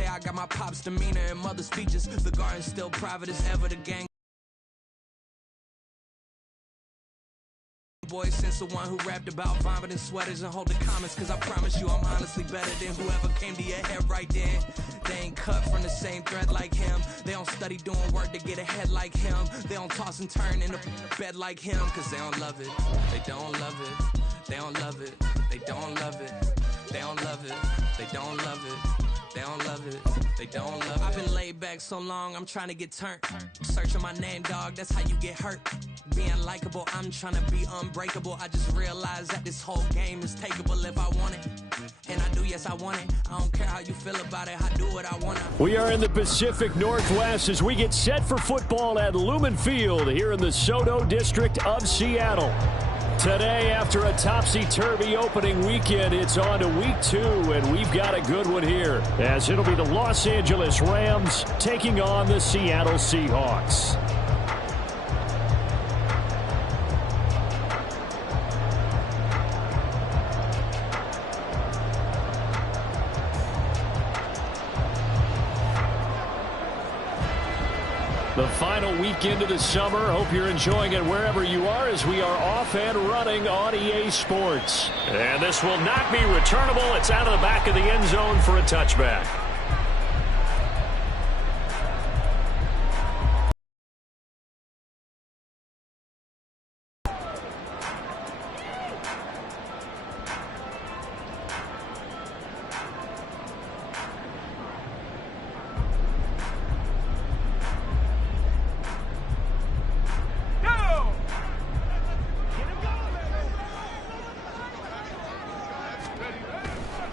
say I got my pop's demeanor and mother's features. The garden's still private as ever, the gang boy since the one who rapped about vomiting sweaters and hold the comments, cause I promise you I'm honestly better than whoever came to your head right then. They ain't cut from the same thread like him. They don't study doing work to get ahead like him. They don't toss and turn in the bed like him, cause they don't love it. They don't love it. They don't love it. They don't love it. They don't love it. They don't love it. They don't love it. They don't love it. I've been laid back so long, I'm trying to get turned. Searching my name, dog, that's how you get hurt. Being likable, I'm trying to be unbreakable. I just realized that this whole game is takeable if I want it. And I do, yes, I want it. I don't care how you feel about it, I do what I want to. We are in the Pacific Northwest as we get set for football at Lumen Field here in the Soto District of Seattle. Today, after a topsy-turvy opening weekend, it's on to week 2, and we've got a good one here, as it'll be the Los Angeles Rams taking on the Seattle Seahawks. The final weekend of the summer. Hope you're enjoying it wherever you are as we are off and running on EA Sports. And this will not be returnable. It's out of the back of the end zone for a touchback.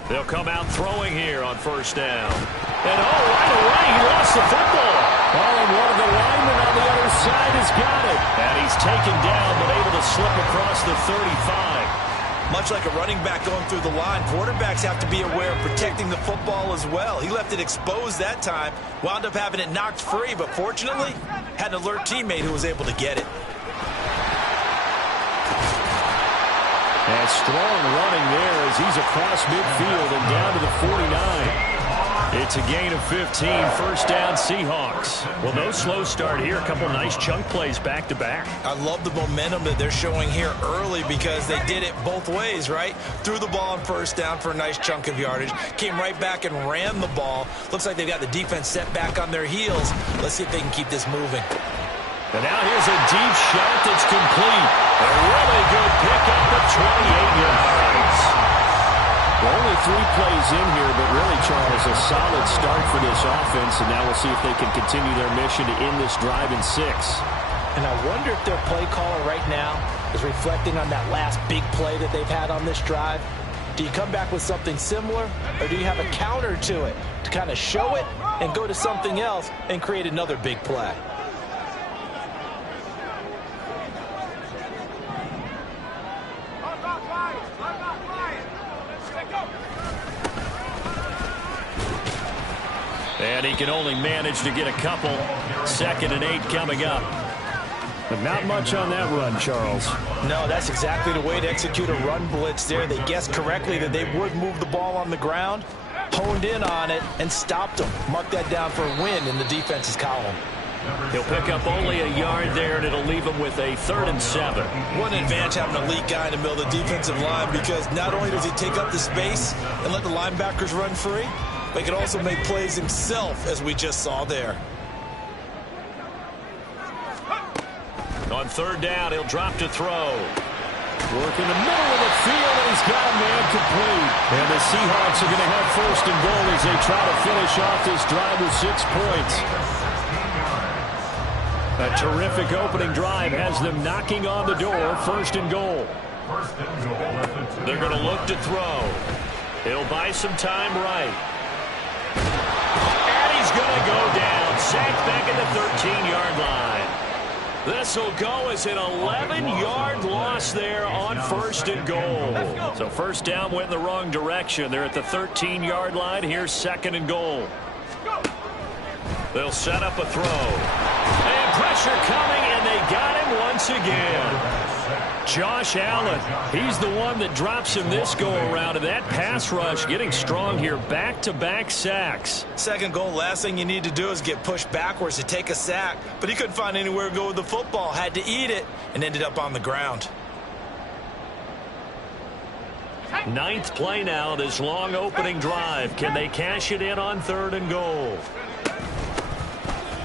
They'll come out throwing here on first down. And right away, he lost the football. And one of the linemen on the other side has got it. And he's taken down, but able to slip across the 35. Much like a running back going through the line, quarterbacks have to be aware of protecting the football as well. He left it exposed that time, wound up having it knocked free, but fortunately, had an alert teammate who was able to get it. And strong running there as he's across midfield and down to the 49. It's a gain of 15, first down Seahawks. Well, no slow start here. A couple nice chunk plays back-to-back. I love the momentum that they're showing here early because they did it both ways, right? Threw the ball on first down for a nice chunk of yardage. Came right back and ran the ball. Looks like they've got the defense set back on their heels. Let's see if they can keep this moving. And now here's a deep shot that's complete. A really good pickup of 28 yards. Only 3 plays in here, but really, Charles, a solid start for this offense. And now we'll see if they can continue their mission to end this drive in 6. And I wonder if their play caller right now is reflecting on that last big play that they've had on this drive. Do you come back with something similar, or do you have a counter to it to kind of show it and go to something else and create another big play? And he can only manage to get a couple. 2nd and 8 coming up. But not much on that run, Charles. No, that's exactly the way to execute a run blitz there. They guessed correctly that they would move the ball on the ground, honed in on it, and stopped them. Mark that down for a win in the defense's column. He'll pick up only a yard there, and it'll leave him with a 3rd and 7. What an advantage having an elite guy in the middle of the defensive line, because not only does he take up the space and let the linebackers run free, but he can also make plays himself, as we just saw there. On 3rd down, he'll drop to throw. Work in the middle of the field, and he's got a man complete. And the Seahawks are going to have 1st and goal as they try to finish off this drive with 6 points. A terrific opening drive has them knocking on the door. 1st and goal. They're going to look to throw. He'll buy some time right. And he's going to go down. Sacked back at the 13-yard line. This will go as an 11-yard loss there on 1st and goal. So 1st down went in the wrong direction. They're at the 13-yard line. Here's 2nd and goal. They'll set up a throw. And pressure coming, and they got him once again. Josh Allen, he's the one that drops him this go-around, and that pass rush getting strong here. Back-to-back sacks. Second goal, last thing you need to do is get pushed backwards to take a sack. But he couldn't find anywhere to go with the football. Had to eat it and ended up on the ground. Ninth play now, this long opening drive. Can they cash it in on 3rd and goal?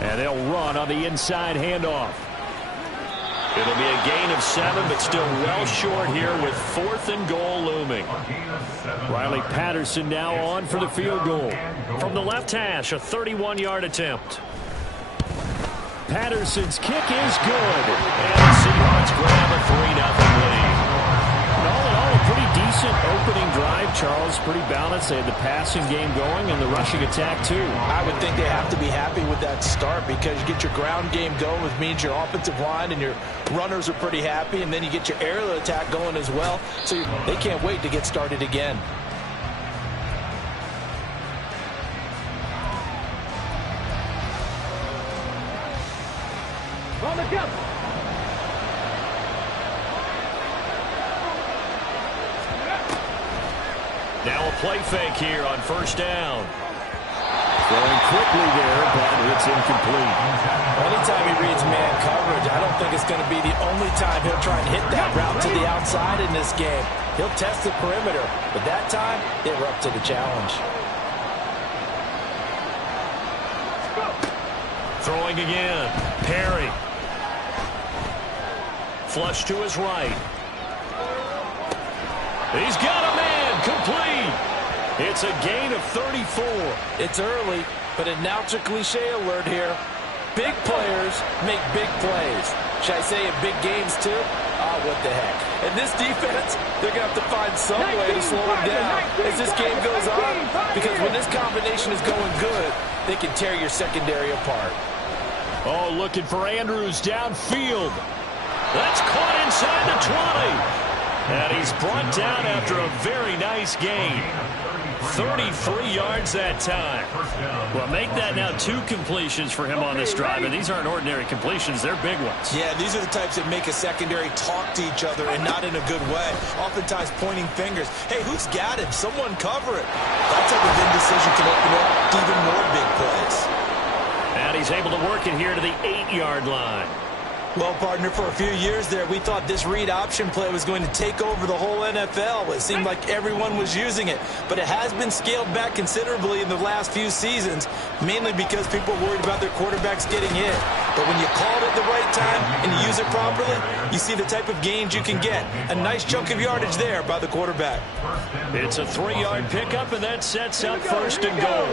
And they'll run on the inside handoff. It'll be a gain of 7, but still well short here with 4th and goal looming. Riley Patterson now on for the field goal. From the left hash, a 31-yard attempt. Patterson's kick is good. And the Seahawks grab a 3-0 lead. All in all, a pretty decent opening drive, Charles. Pretty balanced. They had the passing game going and the rushing attack, too. I would think they have to be happy with that start because you get your ground game going, which means your offensive line and your runners are pretty happy, and then you get your aerial attack going as well. So they can't wait to get started again. On the jump. Now a play fake here on 1st down. Throwing quickly there, but it's incomplete. Anytime he reads man coverage, I don't think it's going to be the only time he'll try and hit that route to the outside in this game. He'll test the perimeter, but that time, they were up to the challenge. Throwing again. Perry. Flush to his right. He's got a man. Complete. It's a gain of 34. It's early, but announcer cliche alert here. Big players make big plays. Should I say in big games too? Oh, what the heck. And this defense, they're going to have to find some way to slow them down as this game goes on. Because when this combination is going good, they can tear your secondary apart. Oh, looking for Andrews downfield. That's caught inside the 20. And he's brought down after a very nice gain. 33 yards that time. Well, make that now 2 completions for him on this drive. And these aren't ordinary completions. They're big ones. Yeah, these are the types that make a secondary talk to each other and not in a good way. Oftentimes pointing fingers. Hey, who's got him? Someone cover it. That type of indecision can open up even more big plays. And he's able to work it here to the 8-yard line. Well, partner, for a few years there, we thought this read option play was going to take over the whole NFL. It seemed like everyone was using it. But it has been scaled back considerably in the last few seasons, mainly because people are worried about their quarterbacks getting hit. But when you call it at the right time and you use it properly, you see the type of gains you can get. A nice chunk of yardage there by the quarterback. It's a 3-yard pickup, and that sets up 1st and goal.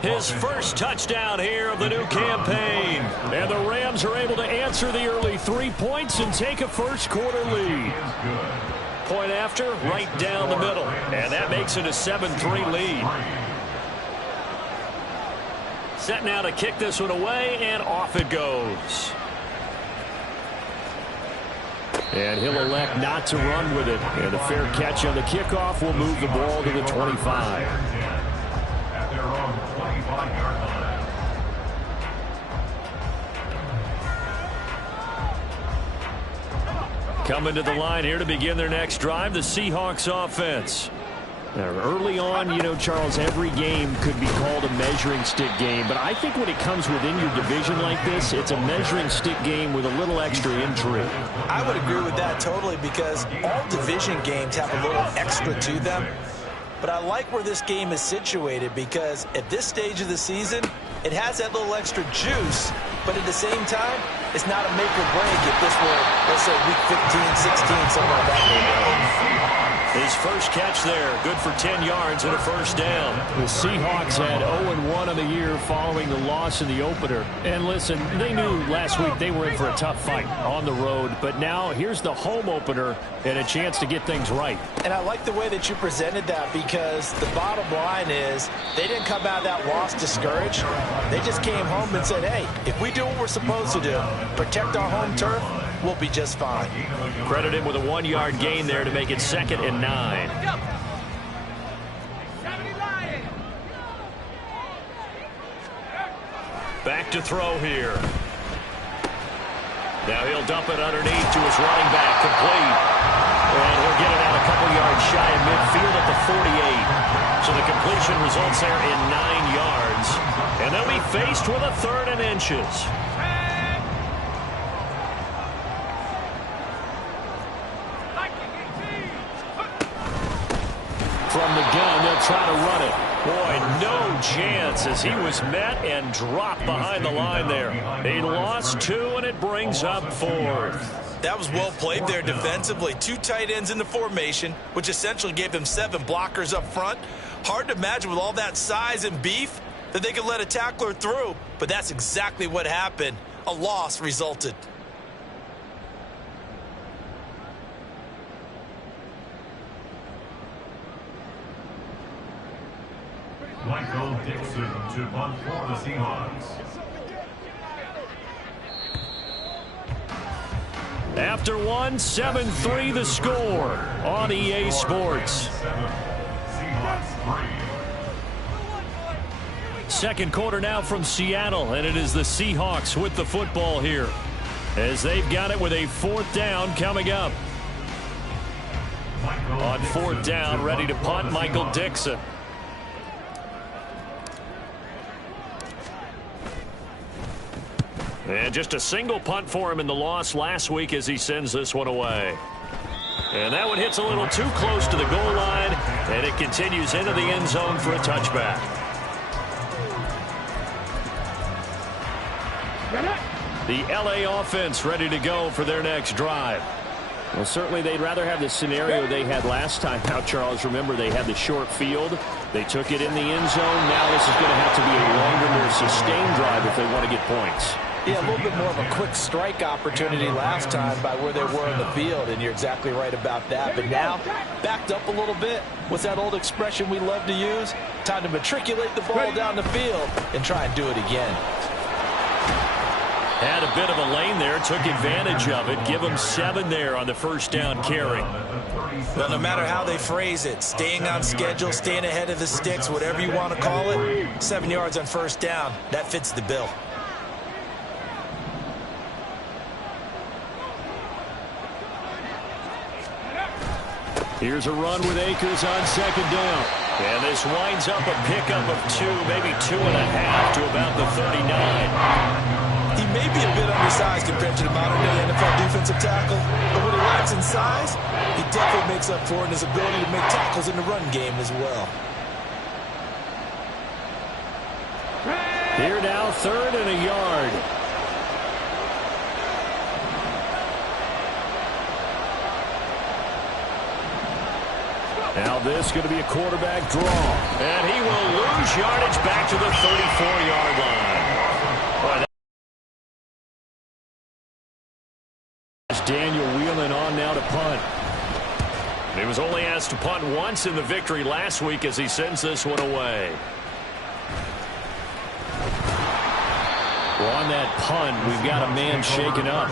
His first touchdown here of the new campaign. And the Rams are able to answer the early 3 points and take a first-quarter lead. Point after, right down the middle. And that makes it a 7-3 lead. Set now to kick this one away, and off it goes. And he'll elect not to run with it. And a fair catch on the kickoff will move the ball to the 25. Coming to the line here to begin their next drive, the Seahawks offense. Now, early on, you know, Charles, every game could be called a measuring stick game. But I think when it comes within your division like this, it's a measuring stick game with a little extra intrigue. I would agree with that totally because all division games have a little extra to them. But I like where this game is situated because at this stage of the season, it has that little extra juice, but at the same time, it's not a make or break if this were, let's say, week 15, 16, something like that. His first catch there, good for 10 yards and a first down. The Seahawks had 0-1 on the year following the loss in the opener. And listen, they knew last week they were in for a tough fight on the road. But now here's the home opener and a chance to get things right. And I like the way that you presented that because the bottom line is they didn't come out of that loss discouraged. They just came home and said, hey, if we do what we're supposed to do, protect our home turf, we'll be just fine. Credit him with a 1-yard gain there to make it 2nd and 9. Back to throw here. Now he'll dump it underneath to his running back, complete. And he'll get it out a couple yards shy of midfield at the 48. So the completion results there in 9 yards. And they'll be faced with a 3rd and inches. From the gun, they'll try to run it. Boy, no chance as he was met and dropped behind the line there. He lost 2, and it brings up 4th. That was well played there defensively. 2 tight ends in the formation, which essentially gave them 7 blockers up front. Hard to imagine with all that size and beef that they could let a tackler through, but that's exactly what happened. A loss resulted. Michael Dixon to punt for the Seahawks. After 1, 7-3 the score on EA Sports. Second quarter now from Seattle, and it is the Seahawks with the football here as they've got it with a 4th down coming up. On 4th down, ready to punt, Michael Dixon. And just a single punt for him in the loss last week as he sends this one away. And that one hits a little too close to the goal line, and it continues into the end zone for a touchback. The LA offense ready to go for their next drive. Well, certainly they'd rather have the scenario they had last time out, Charles. Remember, they had the short field. They took it in the end zone. Now this is going to have to be a longer, more sustained drive if they want to get points. Yeah, a little bit more of a quick strike opportunity last time by where they were in the field, and you're exactly right about that. But now, backed up a little bit. What's that old expression we love to use? Time to matriculate the ball down the field and try and do it again. Had a bit of a lane there, took advantage of it. Give them 7 there on the 1st down carry. Well, no matter how they phrase it, staying on schedule, staying ahead of the sticks, whatever you want to call it, 7 yards on 1st down, that fits the bill. Here's a run with Akers on 2nd down. And this winds up a pickup of 2, maybe 2.5 to about the 39. He may be a bit undersized compared to the modern-day NFL defensive tackle, but what he lacks in size, he definitely makes up for it in his ability to make tackles in the run game as well. Here now, 3rd and a yard. Now this is going to be a quarterback draw. And he will lose yardage back to the 34-yard line. Boy, that's Daniel Whelan on now to punt. He was only asked to punt once in the victory last week as he sends this one away. Well, on that punt, we've got a man shaken up.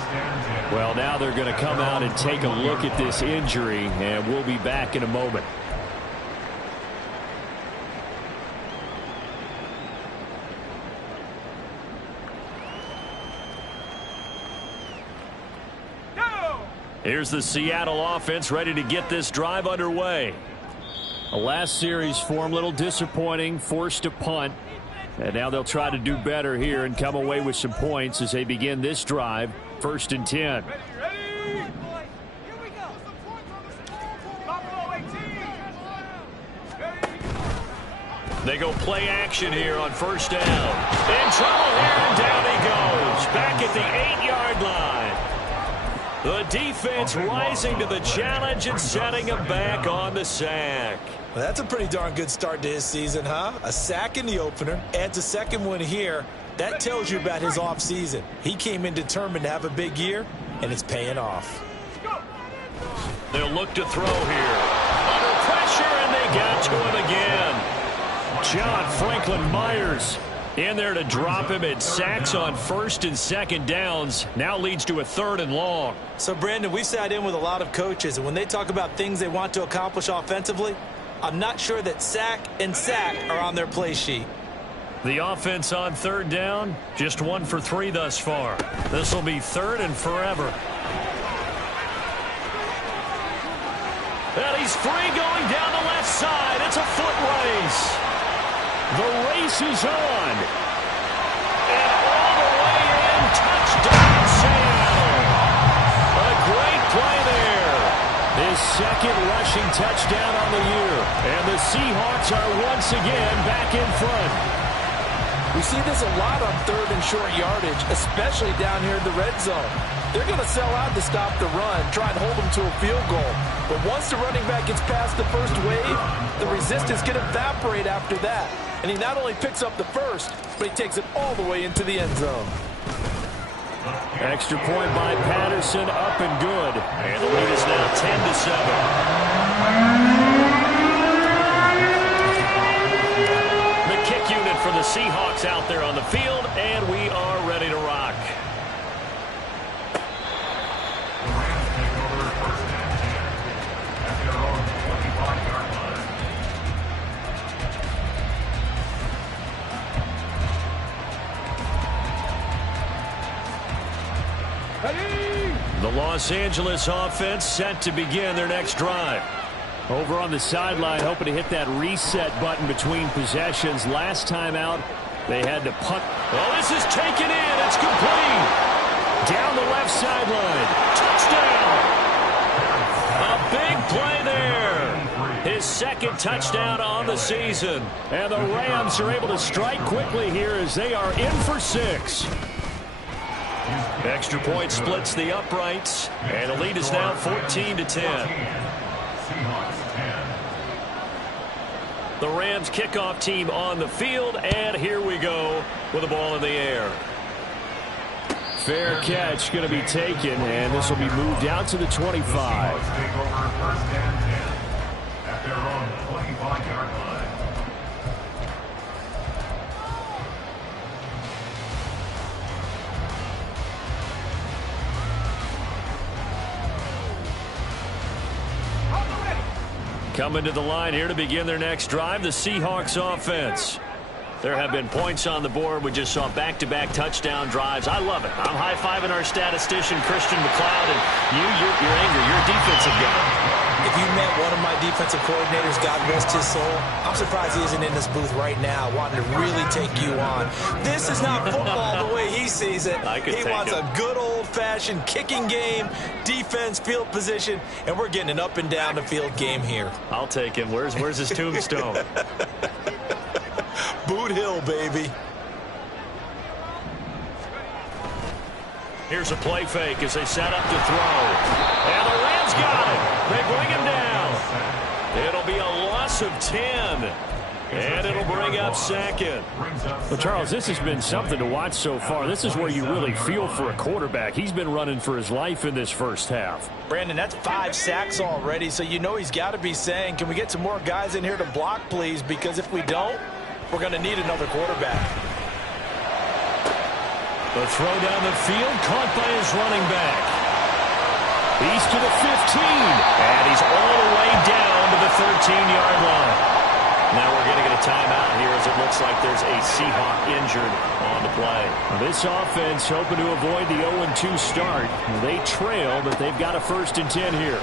Well, now they're going to come out and take a look at this injury, and we'll be back in a moment. Here's the Seattle offense ready to get this drive underway. The last series for him, a little disappointing, forced to punt. And now they'll try to do better here and come away with some points as they begin this drive, 1st and 10. They go play action here on 1st down. In trouble here, and down he goes. Back at the 8-yard line. The defense rising to the challenge and setting him back on the sack. Well, that's a pretty darn good start to his season, huh? A sack in the opener, adds a 2nd one here. That tells you about his offseason. He came in determined to have a big year, and it's paying off. They'll look to throw here. Under pressure, and they got to him again. John Franklin Myers In there to drop him, and sacks on 1st and 2nd downs. Now leads to a 3rd and long. So, Brandon, we've sat in with a lot of coaches, and when they talk about things they want to accomplish offensively, I'm not sure that sack and sack are on their play sheet. The offense on 3rd down, just 1 for 3 thus far. This will be 3rd and forever. And he's free going down the left side. It's a foot race. The race is on. And all the way in, touchdown Seattle. A great play there. His 2nd rushing touchdown on the year. And the Seahawks are once again back in front. We see this a lot on 3rd and short yardage, especially down here in the red zone. They're going to sell out to stop the run, try and hold them to a field goal. But once the running back gets past the first wave, the resistance can evaporate after that. And he not only picks up the first, but he takes it all the way into the end zone. Extra point by Patterson, up and good. And the lead is now 10-7. The kick unit for the Seahawks out there on the field, and we are ready to rock. The Los Angeles offense set to begin their next drive. Over on the sideline, hoping to hit that reset button between possessions. Last time out, they had to punt. Well, this is taken in. It's complete. Down the left sideline. Touchdown. A big play there. His 2nd touchdown on the season. And the Rams are able to strike quickly here as they are in for 6. Extra point splits the uprights, and the lead is now 14-10. The Rams kickoff team on the field, and here we go with the ball in the air. Fair catch going to be taken, and this will be moved out to the 25. Take over 1st and 10 at their own 25-yard line. Coming to the line here to begin their next drive, the Seahawks offense. There have been points on the board. We just saw back-to-back touchdown drives. I love it. I'm high-fiving our statistician, Christian McLeod, and you're angry. You're a defensive guy. If you met one of my defensive coordinators, God rest his soul, I'm surprised he isn't in this booth right now wanting to really take you on. This is not football the way he sees it. He wants a good old-fashioned kicking game, defense, field position, and we're getting an up and down the field game here. I'll take him. Where's his tombstone? Boot Hill, baby. Here's a play fake as they set up to throw. And the Rams got it. They bring him down. It'll be a loss of 10. And it'll bring up 2nd. Well, Charles, this has been something to watch so far. This is where you really feel for a quarterback. He's been running for his life in this first half. Brandon, that's 5 sacks already, so you know he's got to be saying, can we get some more guys in here to block, please? Because if we don't, we're going to need another quarterback. The throw down the field, caught by his running back. He's to the 15, and he's all the way down to the 13-yard line. Now we're going to get a timeout here as it looks like there's a Seahawk injured on the play. This offense hoping to avoid the 0-2 start. They trail, but they've got a 1st and 10 here.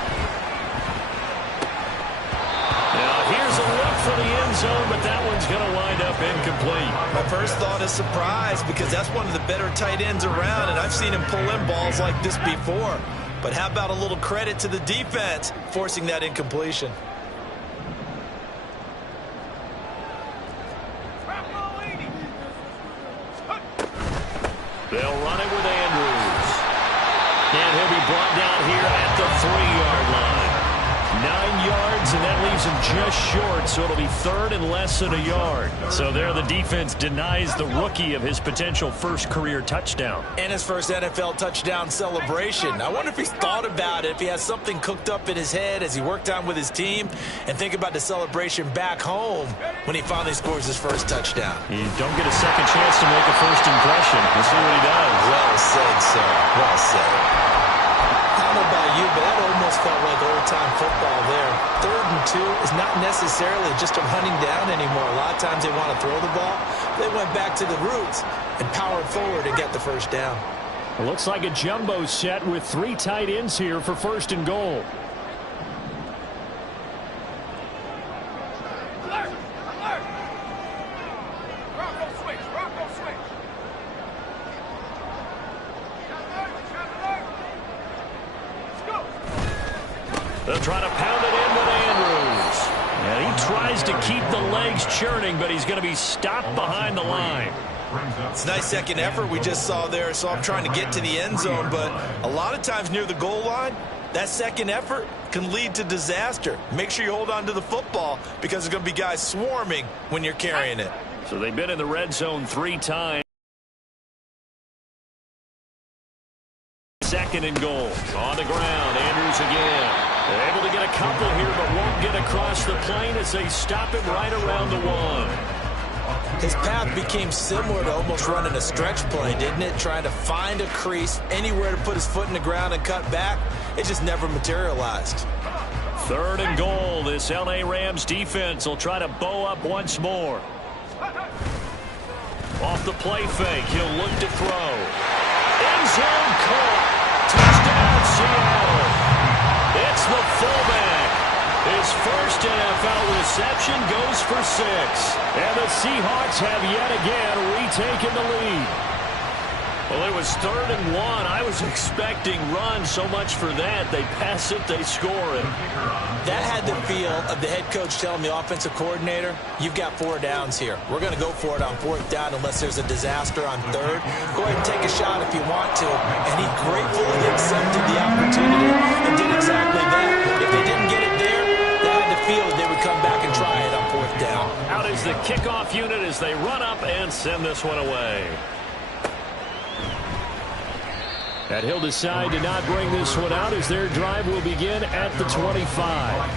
Now here's a look for the end zone, but that one's going to wind up incomplete. My first thought is surprise because that's one of the better tight ends around, and I've seen him pull in balls like this before. But how about a little credit to the defense forcing that incompletion? They'll run it with Andrews. And he'll be brought down here at the 3-yard line. 9 yards, and that leaves him just short, so it'll be third and less than a yard. So there the defense denies the rookie of his potential first career touchdown. And his first NFL touchdown celebration. I wonder if he's thought about it, if he has something cooked up in his head as he worked on with his team, and think about the celebration back home when he finally scores his first touchdown. You don't get a second chance to make a first impression. We'll see what he does. Well said, sir. Well said. I don't know about you, but that almost felt like old-time football there. 3rd and 2 is not necessarily just a running down anymore. A lot of times they want to throw the ball. They went back to the roots and powered forward to get the first down. It looks like a jumbo set with 3 tight ends here for 1st and goal. They'll try to pound it in with Andrews. And he tries to keep the legs churning, but he's going to be stopped behind the line. It's a nice second effort we just saw there, so I'm trying to get to the end zone, but a lot of times near the goal line, that second effort can lead to disaster. Make sure you hold on to the football because there's going to be guys swarming when you're carrying it. So they've been in the red zone 3 times. 2nd and goal. On the ground, Andrews again. They're able to get a couple here, but won't get across the plane as they stop him right around the 1. His path became similar to almost running a stretch play, didn't it? Trying to find a crease, anywhere to put his foot in the ground and cut back. It just never materialized. 3rd and goal. This L.A. Rams defense will try to bow up once more. Off the play fake, he'll look to throw. End zone caught. Touchdown, Seattle. It's the fullback. His first NFL reception goes for 6. And the Seahawks have yet again retaken the lead. Well, it was 3rd and 1. I was expecting run so much for that. They pass it, they score it. That had the feel of the head coach telling the offensive coordinator, you've got 4 downs here. We're going to go for it on 4th down unless there's a disaster on 3rd. Go ahead and take a shot if you want to. And he gratefully accepted the opportunity and did exactly that. If they didn't get it there, they had the feel they would come back and try it on 4th down. Out is the kickoff unit as they run up and send this one away. And he'll decide to not bring this one out as their drive will begin at the 25.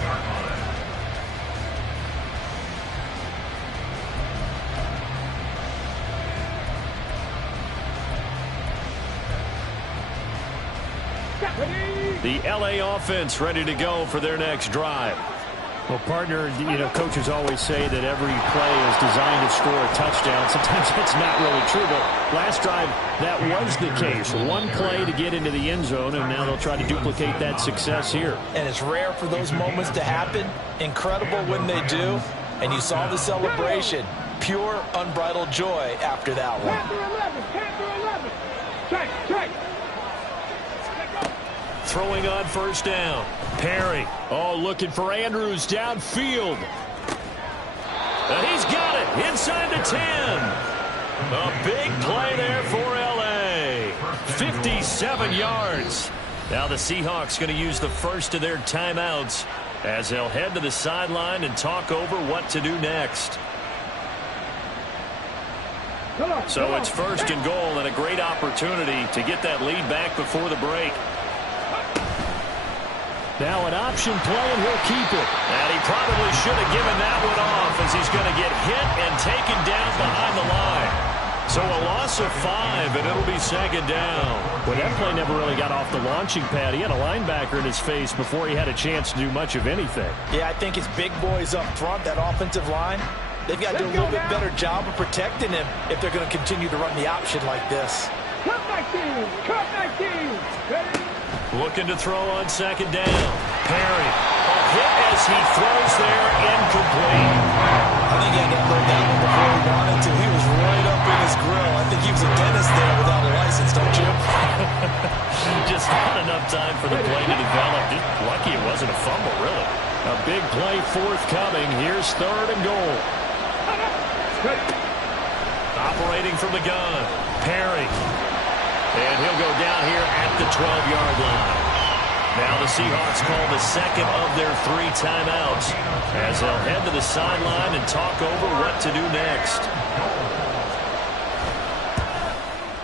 The LA offense ready to go for their next drive. Well, partner, coaches always say that every play is designed to score a touchdown. Sometimes that's not really true, but last drive, that was the case. 1 play to get into the end zone, and now they'll try to duplicate that success here. And it's rare for those moments to happen. Incredible when they do. And you saw the celebration. Pure, unbridled joy after that one. Throwing on 1st down. Perry. Oh, looking for Andrews downfield. And he's got it inside the 10. A big play there for L.A. 57 yards. Now the Seahawks going to use the first of their timeouts as they'll head to the sideline and talk over what to do next. So it's 1st and goal and a great opportunity to get that lead back before the break. Now an option play, and he'll keep it. And he probably should have given that one off as he's going to get hit and taken down behind the line. So a loss of 5, and it'll be 2nd down. Well, that play never really got off the launching pad. He had a linebacker in his face before he had a chance to do much of anything. Yeah, I think it's big boys up front, that offensive line. They've got to do a little bit better job of protecting him if they're going to continue to run the option like this. Cut 19! Cut 19! Ready? Looking to throw on 2nd down. Perry. A hit as he throws there, incomplete. I think he had to unload that one before he wanted to. He was right up in his grill. I think he was a dentist there without a license, don't you? Just not enough time for the play to develop. Just lucky it wasn't a fumble, really. A big play forthcoming. Here's 3rd and goal. Operating from the gun. Perry. And he'll go down here at the 12-yard line. Now the Seahawks call the second of their 3 timeouts as they'll head to the sideline and talk over what to do next.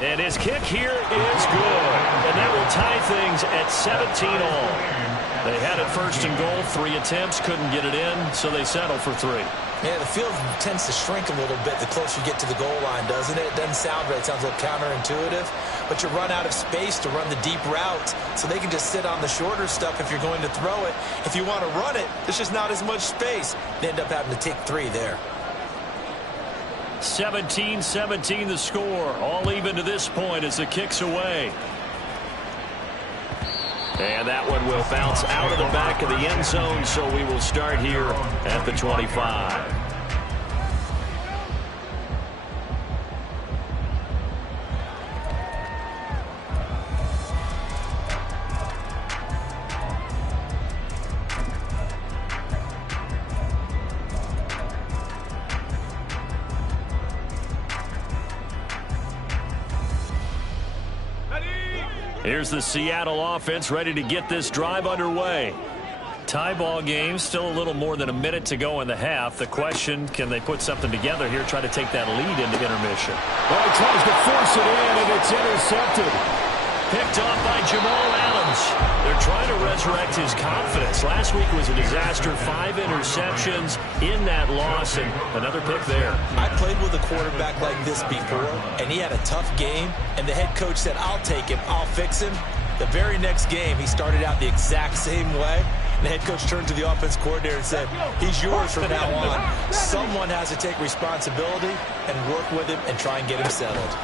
And his kick here is good. And that will tie things at 17 all. They had it first and goal, 3 attempts, couldn't get it in, so they settle for 3. Yeah, the field tends to shrink a little bit the closer you get to the goal line, doesn't it? It doesn't sound right. It sounds a little counterintuitive. But you run out of space to run the deep route, so they can just sit on the shorter stuff if you're going to throw it. If you want to run it, there's just not as much space. They end up having to take 3 there. 17-17 the score. All even to this point as the kick's away. And that one will bounce out of the back of the end zone, so we will start here at the 25. Here's the Seattle offense ready to get this drive underway. Tie ball game, still a little more than a minute to go in the half. The question, can they put something together here, try to take that lead into intermission? Well, he tries to force it in, and it's intercepted. Picked off by Jamal Adams. They're trying to resurrect his confidence. Last week was a disaster. 5 interceptions in that loss, and another pick there. I played with a quarterback like this before, and he had a tough game, and the head coach said, I'll take him, I'll fix him. The very next game, he started out the exact same way. And the head coach turned to the offense coordinator and said, he's yours from now on. Someone has to take responsibility and work with him and try and get him settled.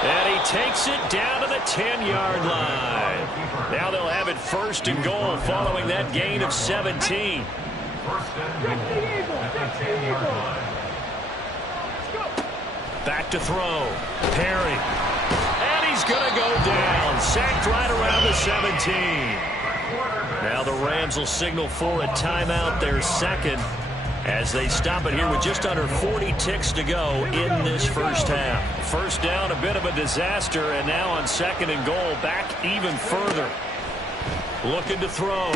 And he takes it down to the 10-yard line. Now they'll have it first and goal following that gain of 17. Back to throw. Perry. And he's going to go down. Sacked right around the 17. Now the Rams will signal for a timeout, their second, as they stop it here with just under 40 ticks to go in this first half. First down, a bit of a disaster, and now on second and goal, back even further. Looking to throw.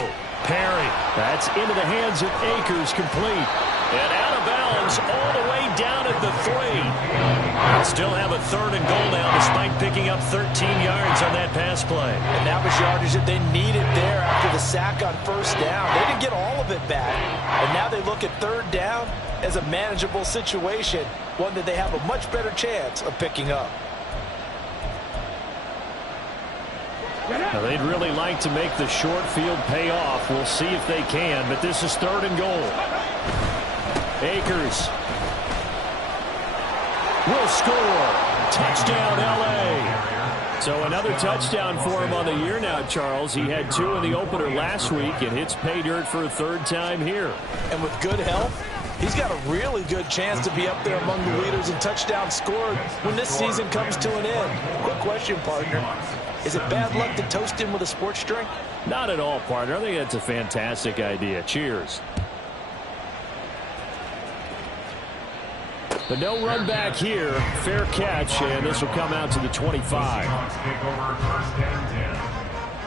Perry. That's into the hands of Akers, complete. And out of bounds all the way down at the 3. Still have a third and goal now despite picking up 13 yards on that pass play. And that was yardage that they needed there after the sack on first down. They didn't get all of it back. And now they look at third down as a manageable situation, one that they have a much better chance of picking up. Now, they'd really like to make the short field pay off. We'll see if they can, but this is third and goal. Akers will score. Touchdown, L.A. So another touchdown for him on the year now, Charles. He had 2 in the opener last week and hits pay dirt for a third time here. And with good health, he's got a really good chance to be up there among the leaders in touchdowns scored when this season comes to an end. Quick question, partner. Is it bad luck to toast him with a sports drink? Not at all, partner. I think that's a fantastic idea. Cheers. But no run back here. Fair catch, and this will come out to the 25. Seahawks take over first and 10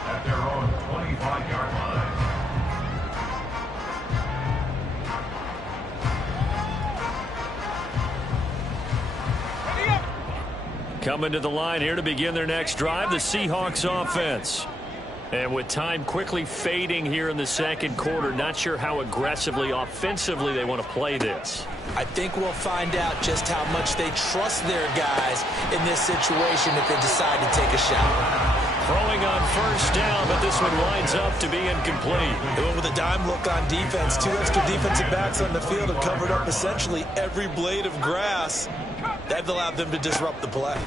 at their own 25-yard line. Coming to the line here to begin their next drive, the Seahawks offense. And with time quickly fading here in the second quarter, not sure how aggressively, offensively they want to play this. I think we'll find out just how much they trust their guys in this situation if they decide to take a shot. Throwing on first down, but this one winds up to be incomplete. They went with a dime look on defense. 2 extra defensive backs on the field and covered up essentially every blade of grass. That allowed them to disrupt the play.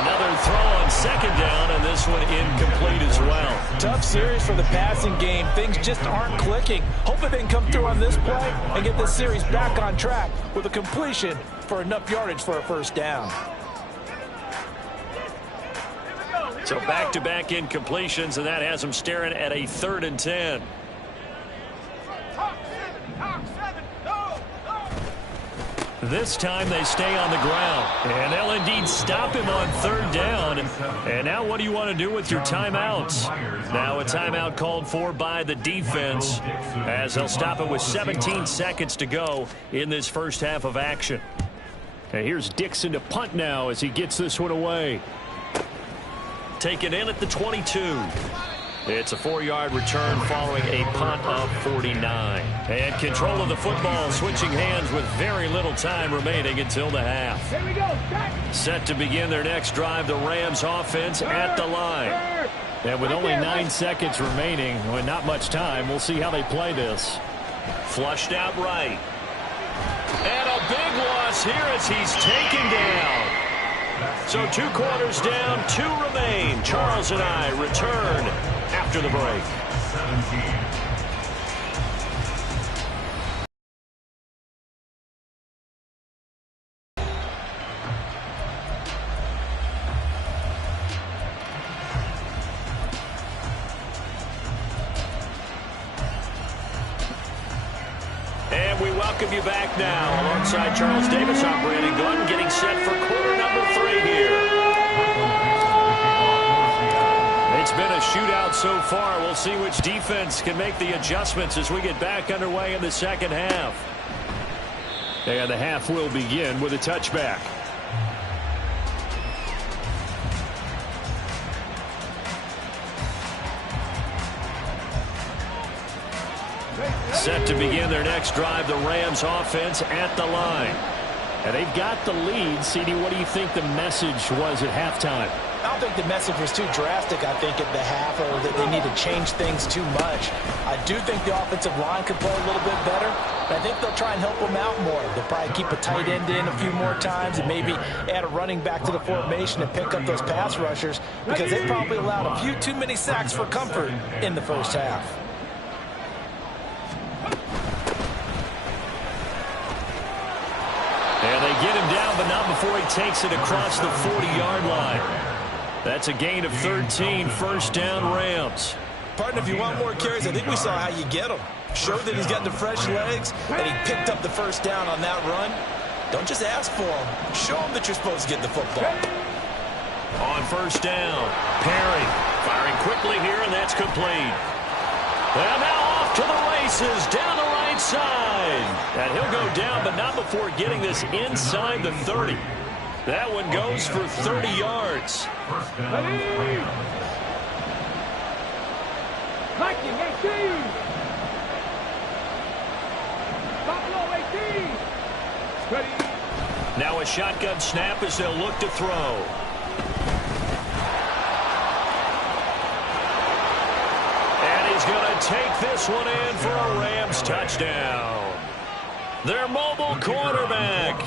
Another throw on second down, and this one incomplete as well. Tough series for the passing game. Things just aren't clicking. Hopefully they can come through on this play and get this series back on track with a completion for enough yardage for a first down. So back-to-back incompletions, and that has them staring at a 3rd and 10. This time they stay on the ground. And they'll indeed stop him on third down. And now what do you want to do with your timeouts? Now a timeout called for by the defense as they'll stop it with 17 seconds to go in this first half of action. And here's Dixon to punt now as he gets this one away. Taken in at the 22. It's a 4-yard return following a punt of 49. And control of the football switching hands with very little time remaining until the half. Here we go. Set to begin their next drive, the Rams offense at the line. And with only 9 seconds remaining, with not much time, we'll see how they play this. Flushed out right. And a big loss here as he's taken down. So 2 quarters down, 2 remain. Charles and I return after the break. And we welcome you back now. Alongside Charles Davis, I'm Brandon Glenn, getting set for quarter number 3 here. It's been a shootout so far. We'll see which defense can make the adjustments as we get back underway in the second half. And the half will begin with a touchback. Set to begin their next drive, the Rams offense at the line. And they've got the lead. CD, what do you think the message was at halftime? I don't think the message was too drastic, I think, at the half, or that they need to change things too much. I do think the offensive line could play a little bit better, but I think they'll try and help them out more. They'll probably keep a tight end in a few more times and maybe add a running back to the formation and pick up those pass rushers because they probably allowed a few too many sacks for comfort in the first half. And they get him down, but not before he takes it across the 40-yard line. That's a gain of 13, first down Rams. Partner, if you want more carries, I think we saw how you get him. Showed that he's got the fresh legs, and he picked up the first down on that run. Don't just ask for him. Show him that you're supposed to get the football. On first down, Perry firing quickly here, and that's complete. And now off to the races, down the right side. And he'll go down, but not before getting this inside the 30. That one goes for 30 yards. Ready? Viking 18. Buffalo 18. Ready? Now a shotgun snap as they'll look to throw. And he's going to take this one in for a Rams touchdown. Their mobile quarterback.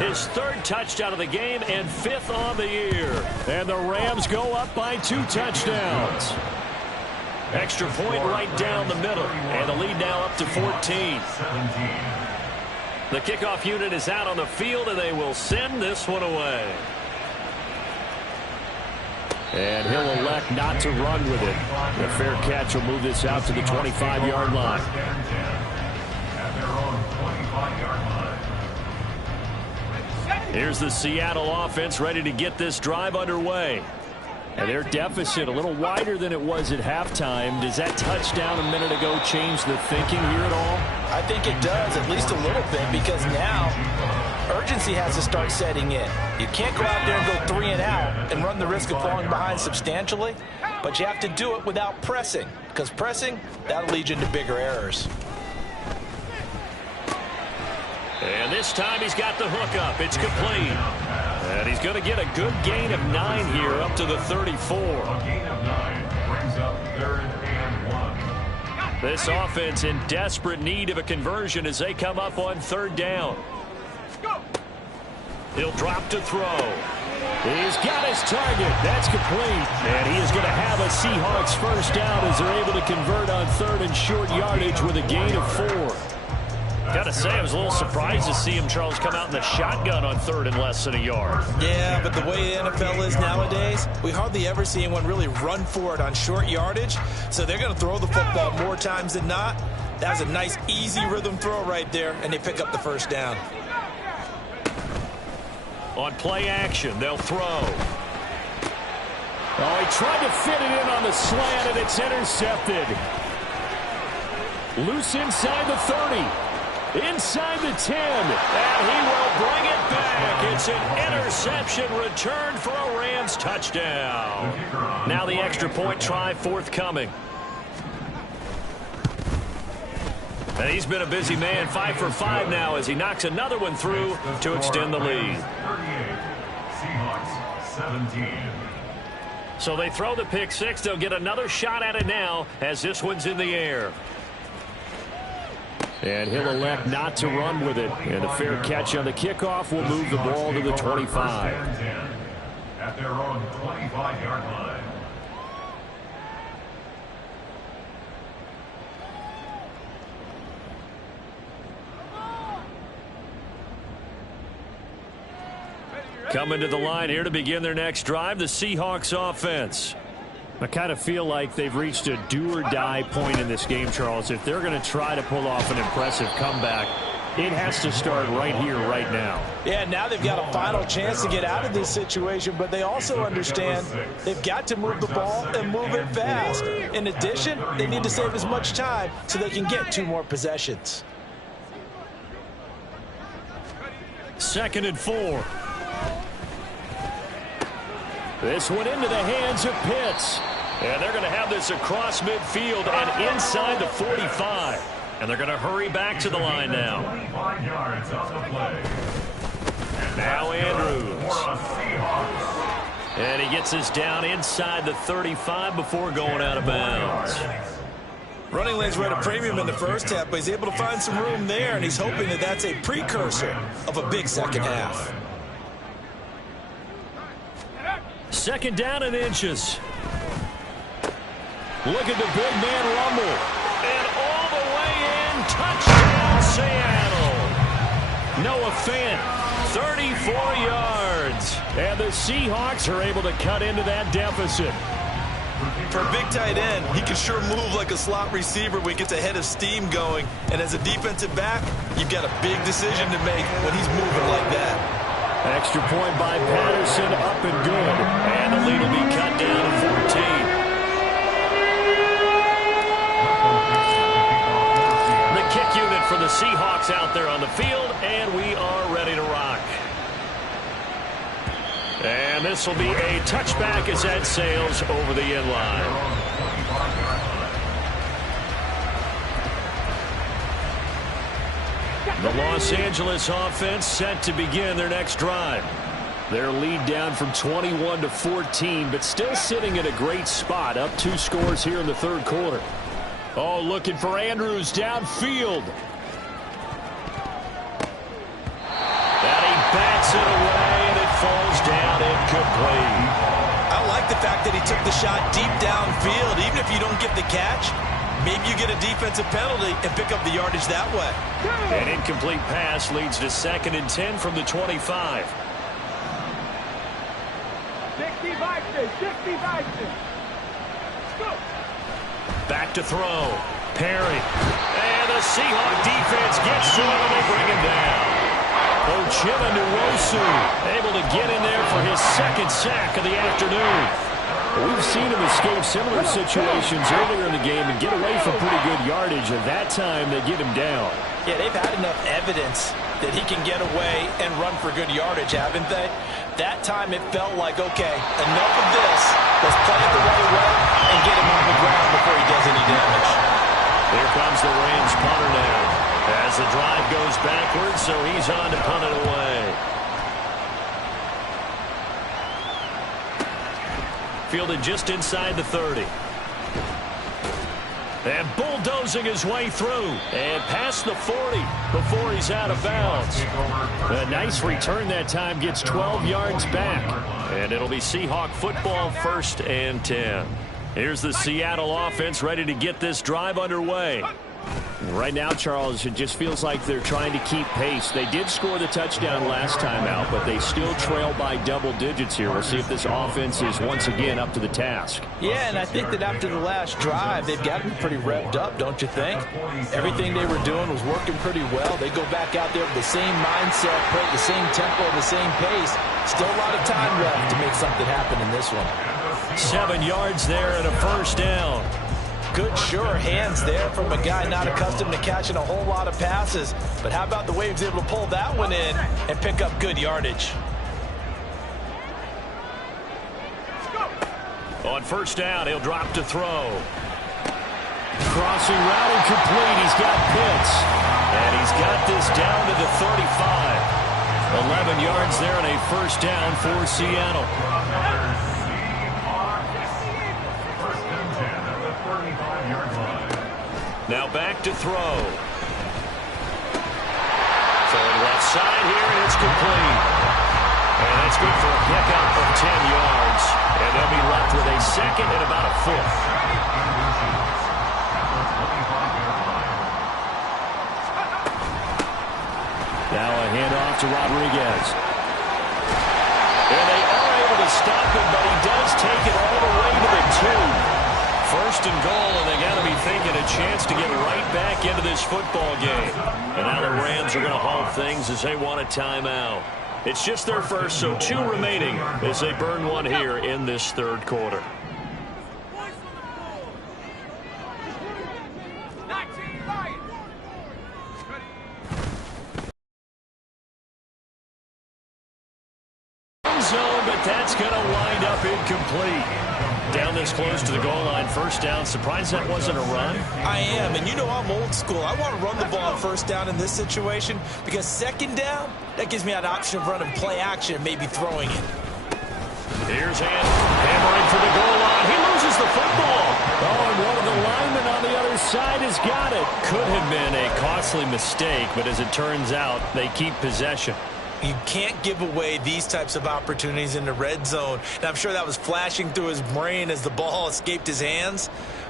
His 3rd touchdown of the game and 5th on the year. And the Rams go up by 2 touchdowns. Extra point right down the middle. And the lead now up to 14. The kickoff unit is out on the field, and they will send this one away. And he'll elect not to run with it. The fair catch will move this out to the 25-yard line. Here's the Seattle offense ready to get this drive underway. And their deficit a little wider than it was at halftime. Does that touchdown a minute ago change the thinking here at all? I think it does, at least a little bit, because now urgency has to start setting in. You can't go out there and go 3 and out and run the risk of falling behind substantially, but you have to do it without pressing, because pressing, that'll lead you into bigger errors. And this time he's got the hook up. It's complete. And he's going to get a good gain of 9 here up to the 34. A gain of 9 brings up 3rd and 1. This offense in desperate need of a conversion as they come up on 3rd down. He'll drop to throw. He's got his target. That's complete. And he is going to have a Seahawks first down as they're able to convert on 3rd and short yardage with a gain of 4. Got to say, I was a little surprised to see him, Charles, come out in the shotgun on 3rd and less than a yard. Yeah, but the way the NFL is nowadays, we hardly ever see anyone really run for it on short yardage. So they're going to throw the football more times than not. That was a nice, easy rhythm throw right there, and they pick up the first down. On play action, they'll throw. Oh, he tried to fit it in on the slant, and it's intercepted. Loose inside the 30. Inside the 10. And he will bring it back. It's an interception returned for a Rams touchdown. Now the extra point try forthcoming. And he's been a busy man, 5 for 5 now as he knocks another one through to extend the lead. 38, Seahawks 17. So they throw the pick six. They'll get another shot at it now as this one's in the air. And he'll elect not to run with it. And a fair catch on the kickoff will move the ball to the 25. At their own 25-yard line. Coming to the line here to begin their next drive, the Seahawks offense. I kind of feel like they've reached a do-or-die point in this game, Charles. If they're going to try to pull off an impressive comeback, it has to start right here, right now. Yeah, now they've got a final chance to get out of this situation, but they also understand they've got to move the ball and move it fast. In addition, they need to save as much time so they can get 2 more possessions. 2nd and 4. This one into the hands of Pitts. And they're going to have this across midfield and inside the 45. And they're going to hurry back to the line now. 25 yards on the play. Now Andrews. And he gets this down inside the 35 before going out of bounds. Running lanes were at a premium in the first half, but he's able to find some room there, and he's hoping that that's a precursor of a big second half. 2nd down and inches. Look at the big man rumble. And all the way in, touchdown Seattle. Noah Fant, 34 yards. And the Seahawks are able to cut into that deficit. For a big tight end, he can sure move like a slot receiver when he gets a head of steam going. And as a defensive back, you've got a big decision to make when he's moving like that. Extra point by Patterson, up and good. And the lead will be cut down to 14. The kick unit for the Seahawks out there on the field, and we are ready to rock. And this will be a touchback as that sails over the end line. The Los Angeles offense set to begin their next drive. Their lead down from 21 to 14, but still sitting in a great spot, up 2 scores here in the 3rd quarter. Oh, looking for Andrews downfield. And he bats it away, and it falls down incomplete. I like the fact that he took the shot deep downfield. Even if you don't get the catch, maybe you get a defensive penalty and pick up the yardage that way. An incomplete pass leads to 2nd and 10 from the 25. 65. Back to throw. Perry. And the Seahawk defense gets to him and they bring him down. Ochima Nwosu able to get in there for his 2nd sack of the afternoon. We've seen him escape similar situations earlier in the game and get away from pretty good yardage, and that time they get him down. Yeah, they've had enough evidence that he can get away and run for good yardage, haven't they? That time it felt like, okay, enough of this. Let's play it the right way and get him on the ground before he does any damage. Here comes the Rams punter now as the drive goes backwards, so he's on to punt it away. Fielded just inside the 30. And bulldozing his way through and past the 40 before he's out of bounds. A nice return that time, gets 12 yards back. And it'll be Seahawk football, 1st and 10. Here's the Seattle offense ready to get this drive underway. Right now, Charles, it just feels like they're trying to keep pace. They did score the touchdown last time out, but they still trail by double digits here. We'll see if this offense is once again up to the task. Yeah, and I think that after the last drive, they've got to be pretty revved up, don't you think? Everything they were doing was working pretty well. They go back out there with the same mindset, play at the same tempo, the same pace. Still a lot of time left to make something happen in this one. 7 yards there and a first down. Good, sure hands there from a guy not accustomed to catching a whole lot of passes. But how about the way he was able to pull that one in and pick up good yardage? On first down, he'll drop to throw. Crossing route incomplete. He's got Pitts. And he's got this down to the 35. 11 yards there and a first down for Seattle. Now back to throw. Throwing left side here, and it's complete. And that's good for a pickup of 10 yards. And they'll be left with a second and about a fifth. Now a handoff to Rodriguez. And they are able to stop him, but he does take it all the way to the 2. First and goal, and they got to be thinking a chance to get right back into this football game. And now the Rams are going to halt things as they want a timeout. It's just their first, so 2 remaining as they burn one here in this third quarter. Zone, but that's going to wind up incomplete. Down this close to the goal line, first down. Surprised that wasn't a run? I am, and you know I'm old school. I want to run the ball on first down in this situation because second down, that gives me an option of running play action and maybe throwing it. Here's hammering for the goal line. He loses the football. Oh, and one of the linemen on the other side has got it. Could have been a costly mistake, but as it turns out, they keep possession. You can't give away these types of opportunities in the red zone. And I'm sure that was flashing through his brain as the ball escaped his hands.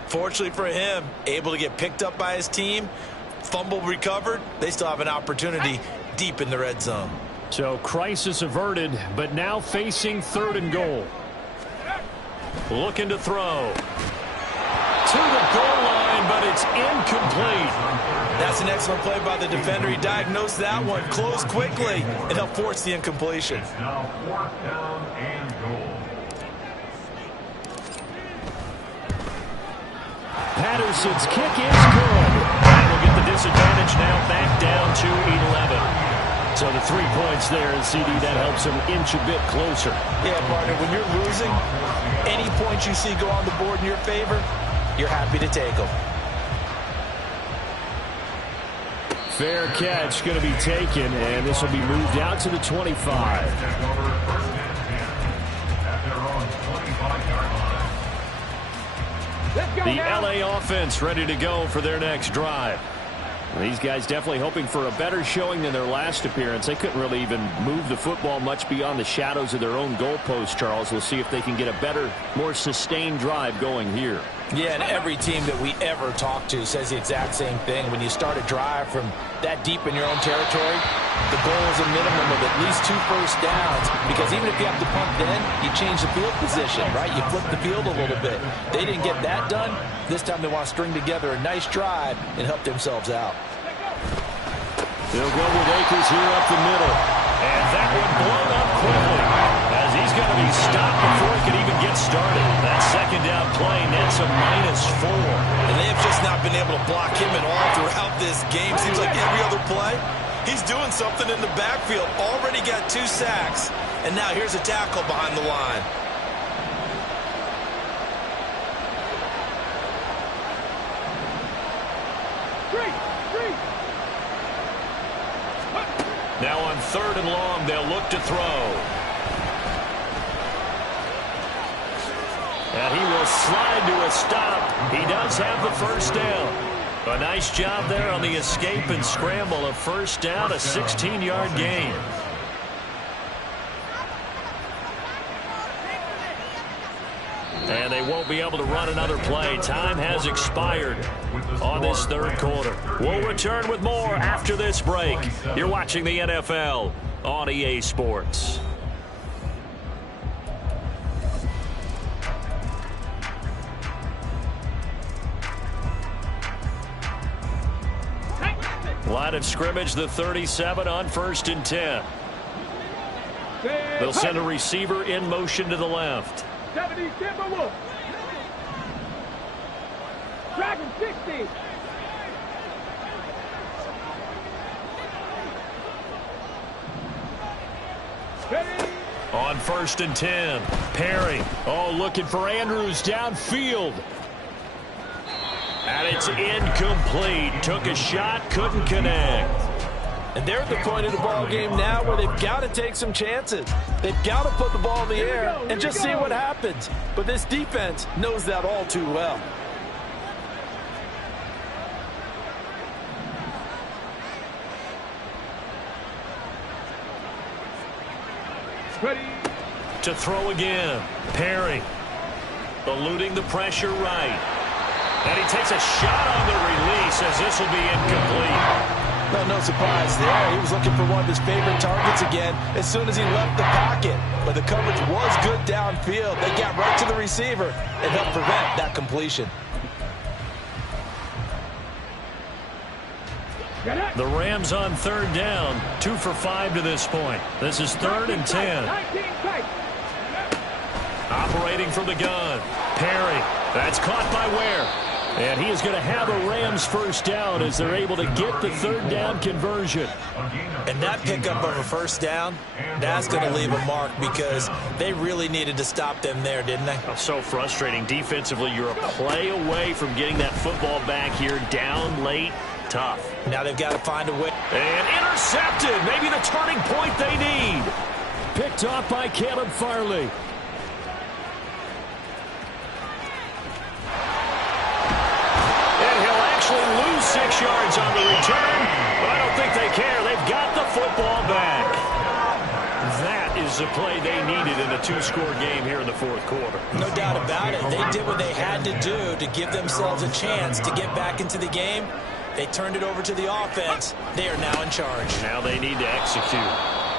Fortunately for him, able to get picked up by his team, fumble recovered. They still have an opportunity deep in the red zone. So crisis averted, but now facing third and goal. Looking to throw. To the goal line, but it's incomplete. That's an excellent play by the defender. He diagnosed that one, closed quickly, and helped force the incompletion. It's now 4th down and goal. Patterson's kick is good. And we'll get the disadvantage now back down to 11. So the 3 points there, and CD, that helps him inch a bit closer. Yeah, partner, when you're losing, any points you see go on the board in your favor, you're happy to take them. Fair catch going to be taken, and this will be moved out to the 25. The LA offense ready to go for their next drive. These guys definitely hoping for a better showing than their last appearance. They couldn't really even move the football much beyond the shadows of their own goalpost, Charles. We'll see if they can get a better, more sustained drive going here. Yeah, and every team that we ever talk to says the exact same thing. When you start a drive from that deep in your own territory, the goal is a minimum of at least 2 first downs, because even if you have to punt then, you change the field position, right? You flip the field a little bit. They didn't get that done. This time they want to string together a nice drive and help themselves out. They'll go with Akers here up the middle. And that one blown up quickly, as he's going to be stopped before he can even get started. That second down play nets a -4. And they have just not been able to block him at all throughout this game. Seems like every other play, he's doing something in the backfield. Already got 2 sacks, and now here's a tackle behind the line. Now on 3rd and long, they'll look to throw. And he will slide to a stop. He does have the first down. A nice job there on the escape and scramble. A first down, a 16-yard gain. And they won't be able to run another play. Time has expired on this third quarter. We'll return with more after this break. You're watching the NFL on EA Sports. Line of scrimmage, the 37 on 1st and 10. They'll send a receiver in motion to the left. 70 Timberwolves. Dragon 60. On 1st and 10, Perry. Oh, looking for Andrews downfield. And it's incomplete. Took a shot, couldn't connect. And they're at the point of the ball game now where they've got to take some chances. They've got to put the ball in the air and just see what happens. But this defense knows that all too well. Ready. To throw again. Perry. Eluding the pressure right. And he takes a shot on the release as this will be incomplete. Well, no surprise there. He was looking for one of his favorite targets again as soon as he left the pocket. But the coverage was good downfield. They got right to the receiver and helped prevent that completion. The Rams on 3rd down. 2 for 5 to this point. This is 3rd and 10. Operating from the gun. Perry. That's caught by Ware. And he is going to have a Rams first down as they're able to get the 3rd down conversion. And that pickup of a first down, that's going to leave a mark because they really needed to stop them there, didn't they? Oh, so frustrating. Defensively, you're a play away from getting that football back here down late. Tough. Now they've got to find a way. And intercepted. Maybe the turning point they need. Picked off by Caleb Farley. Lose 6 yards on the return, but I don't think they care. They've got the football back. That is the play they needed in a 2-score game here in the 4th quarter. No doubt about it. They did what they had to do to give themselves a chance to get back into the game. They turned it over to the offense. They are now in charge. Now they need to execute.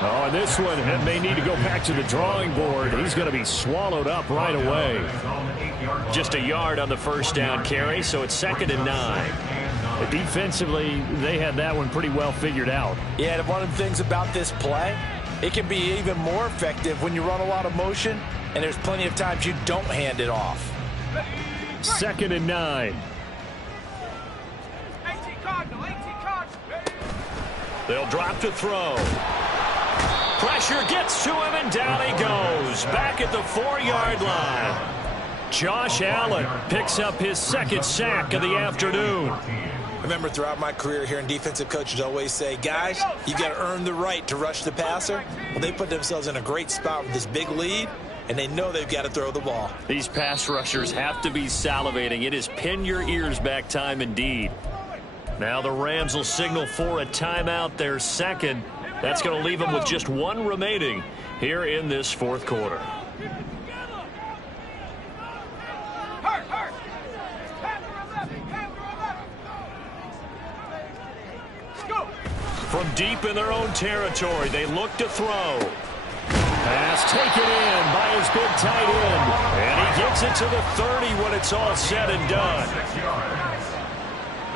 Oh, and this one may need to go back to the drawing board. He's going to be swallowed up right away. Just a yard on the first down carry, so it's 2nd and 9. But defensively, they had that one pretty well figured out. Yeah, and one of the things about this play, it can be even more effective when you run a lot of motion, and there's plenty of times you don't hand it off. 2nd and 9. They'll drop to throw. Pressure gets to him, and down he goes. Back at the 4-yard line. Josh Allen picks up his 2nd sack of the afternoon. I remember throughout my career hearing defensive coaches always say, guys, you got to earn the right to rush the passer. Well, they put themselves in a great spot with this big lead, and they know they've got to throw the ball. These pass rushers have to be salivating. It is pin your ears back time indeed. Now the Rams will signal for a timeout, their 2nd. That's going to leave them with just 1 remaining here in this 4th quarter. From deep in their own territory, they look to throw. Pass taken in by his big tight end. And he gets it to the 30 when it's all said and done.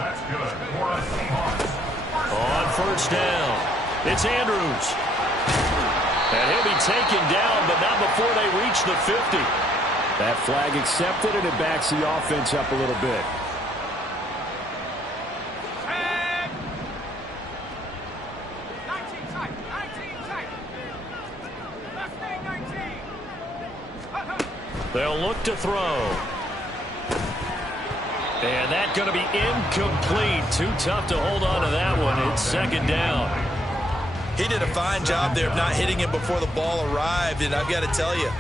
That's good for the Seahawks. On 1st down. It's Andrews. And he'll be taken down, but not before they reach the 50. That flag accepted, and it backs the offense up a little bit. They'll look to throw. And that's going to be incomplete. Too tough to hold on to that one. It's 2nd down. He did a fine job there of not hitting him before the ball arrived, and I've got to tell you,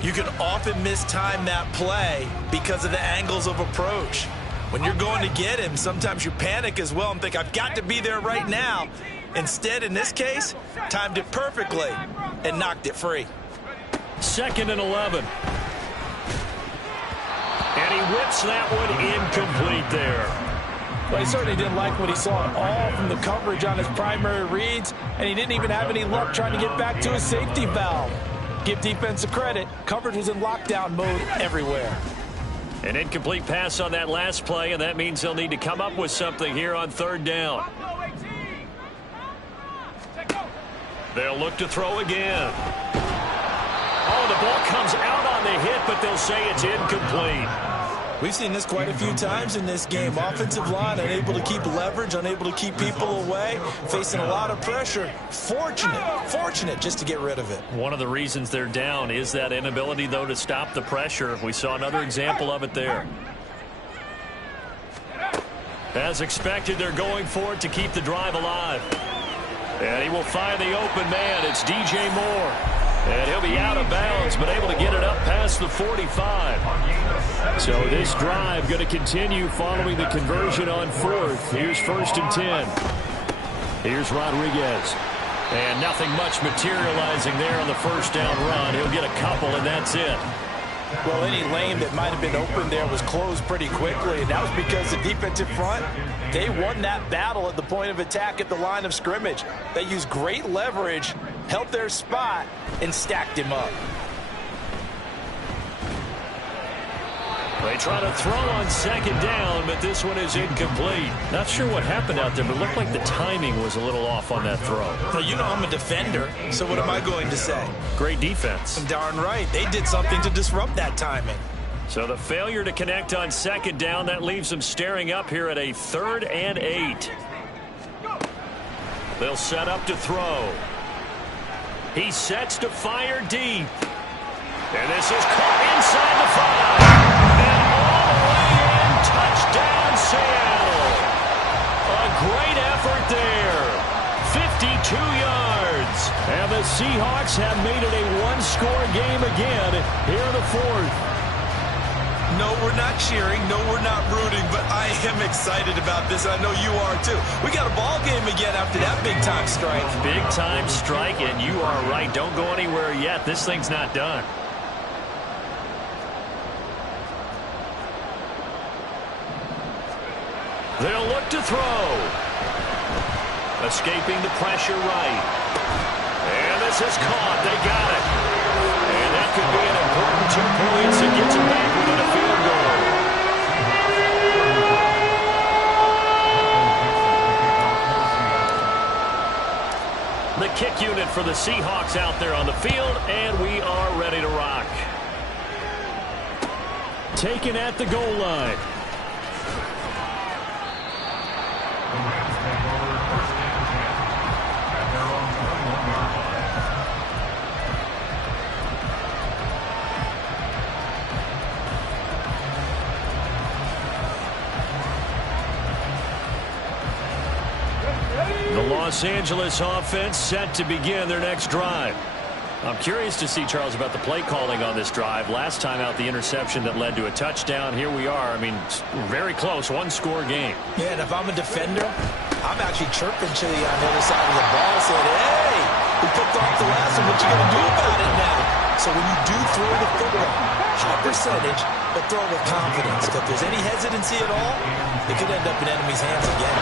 you can often mistime that play because of the angles of approach. When you're going to get him, sometimes you panic as well and think, I've got to be there right now. Instead, in this case, timed it perfectly and knocked it free. 2nd and 11. And he whips that one incomplete there. Well, he certainly didn't like what he saw at all from the coverage on his primary reads, and he didn't even have any luck trying to get back to his safety valve. Give defense a credit. Coverage was in lockdown mode everywhere. An incomplete pass on that last play, and that means they'll need to come up with something here on third down. They'll look to throw again. Oh, the ball comes out on the hit, but they'll say it's incomplete. We've seen this quite a few times in this game. Offensive line unable to keep leverage, unable to keep people away, facing a lot of pressure. Fortunate just to get rid of it. One of the reasons they're down is that inability, though, to stop the pressure. We saw another example of it there. As expected, they're going for it to keep the drive alive. And he will find the open man. It's DJ Moore. And he'll be out of bounds, but able to get it up past the 45. So this drive going to continue following the conversion on fourth. Here's 1st and 10. Here's Rodriguez. And nothing much materializing there on the first down run. He'll get a couple, and that's it. Well, any lane that might have been open there was closed pretty quickly, and that was because the defensive front, they won that battle at the point of attack at the line of scrimmage. They used great leverage, held their spot, and stacked him up. They try to throw on second down, but this one is incomplete. Not sure what happened out there, but it looked like the timing was a little off on that throw. Well, you know I'm a defender, so what am I going to say? Great defense. Darn right. They did something to disrupt that timing. So the failure to connect on second down, that leaves them staring up here at a 3rd and 8. They'll set up to throw. He sets to fire deep. And this is caught inside the 5. And all the way in, touchdown Seattle. A great effort there. 52 yards. And the Seahawks have made it a one-score game again here in the 4th. No, we're not cheering. No, we're not rooting, but I am excited about this. I know you are too. We got a ball game again after that big-time strike. Big-time strike, and you are right. Don't go anywhere yet. This thing's not done. They'll look to throw. Escaping the pressure right. And this is caught. They got it. And that could be an important 2 points that gets them back within a field goal. The kick unit for the Seahawks out there on the field, and we are ready to rock. Taken at the goal line. The Los Angeles offense set to begin their next drive. I'm curious to see, Charles, about the play calling on this drive. Last time out, the interception that led to a touchdown. Here we are. I mean, very close, one-score game. Yeah, and if I'm a defender, I'm actually chirping to the other side of the ball, saying, hey, we picked off the last one. What you going to do about it now? So when you do throw the football, high percentage, but throw with confidence. If there's any hesitancy at all, it could end up in enemy's hands again.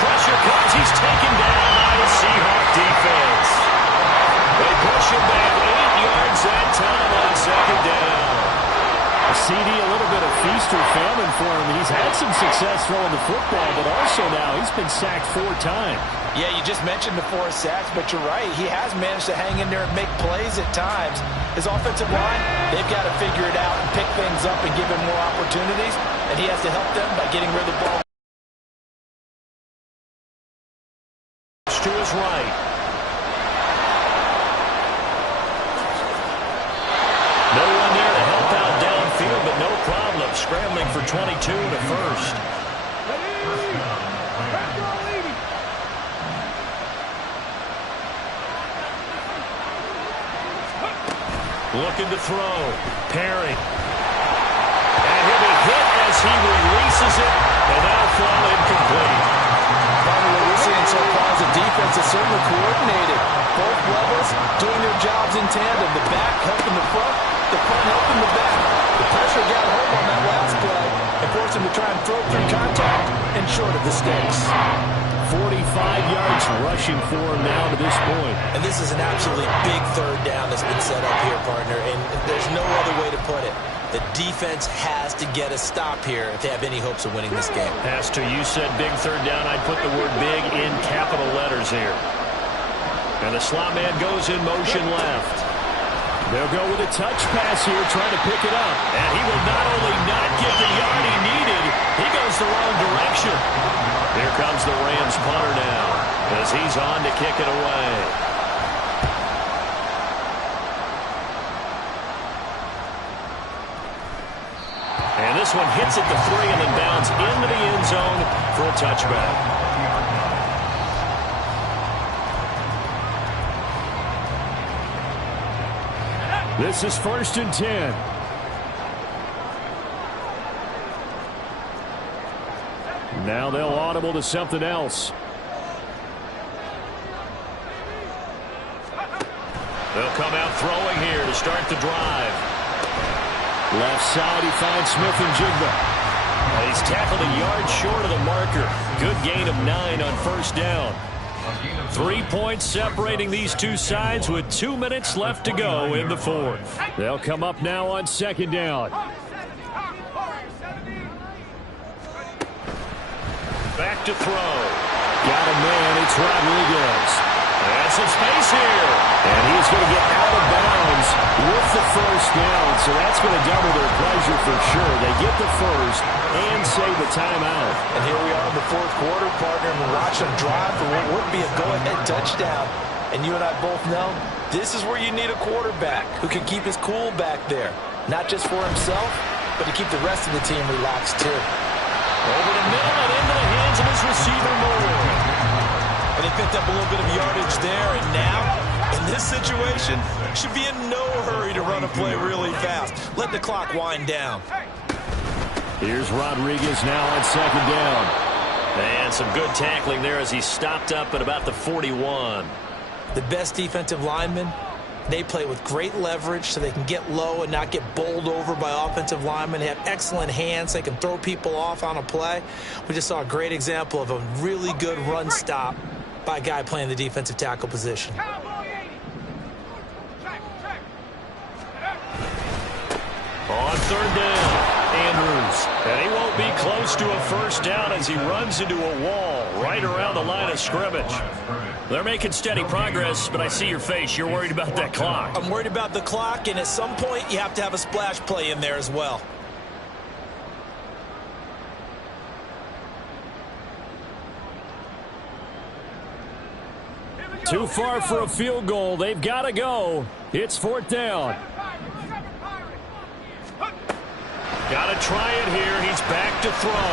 Pressure comes. He's taken down by the Seahawk defense. They push him back 8 yards that time on second down. A CD, a little bit of feast or famine for him. He's had some success throwing the football, but also now he's been sacked 4 times. Yeah, you just mentioned the 4 sacks, but you're right. He has managed to hang in there and make plays at times. His offensive line, they've got to figure it out and pick things up and give him more opportunities, and he has to help them by getting rid of the ball. To his right. No one there to help out downfield, but no problem. Scrambling for 22 to first. Looking to throw. Perry. And he'll be hit as he releases it, and that'll fall incomplete. Probably what we're seeing so far is the defense is certainly coordinated. Both levels doing their jobs in tandem. The back helping the front helping the back. The pressure got home on that last to try and throw through contact and short of the sticks. 45 yards rushing for him now to this point. And this is an absolutely big third down that's been set up here, partner, and there's no other way to put it. The defense has to get a stop here if they have any hopes of winning this game. Pastor, you said big third down. I'd put the word big in capital letters here. And the slot man goes in motion left. They'll go with a touch pass here, trying to pick it up. And he will not only not get the yard he needed, he goes the wrong direction. Here comes the Rams punter now, as he's on to kick it away. And this one hits at the 3 and then bounds into the end zone for a touchback. This is 1st and 10. Now they'll audible to something else. They'll come out throwing here to start the drive. Left side, he finds Smith and Jigba. He's tackled a yard short of the marker. Good gain of 9 on 1st down. 3 points separating these two sides with 2 minutes left to go in the 4th. They'll come up now on 2nd down. Back to throw. Got a man, it's Rodriguez. And some space here. And he is going to get out of bounds with the 1st down. So that's going to double their pleasure for sure. They get the 1st and save the timeout. And here we are in the 4th quarter, partner, and watch them drive for what would be a go-ahead touchdown. And you and I both know this is where you need a quarterback who can keep his cool back there. Not just for himself, but to keep the rest of the team relaxed too. Over the middle and into the hands of his receiver, Moore. And he picked up a little bit of yardage there, and now, in this situation, should be in no hurry to run a play really fast. Let the clock wind down. Here's Rodriguez now on 2nd down. And some good tackling there as he stopped up at about the 41. The best defensive linemen, they play with great leverage so they can get low and not get bowled over by offensive linemen. They have excellent hands. They can throw people off on a play. We just saw a great example of a really good run stop by a guy playing the defensive tackle position. On 3rd down, Andrews. And he won't be close to a 1st down as he runs into a wall right around the line of scrimmage. They're making steady progress, but I see your face. You're worried about that clock. I'm worried about the clock, and at some point you have to have a splash play in there as well. Too far for a field goal. They've got to go. It's 4th down. Got to try it here. He's back to throw.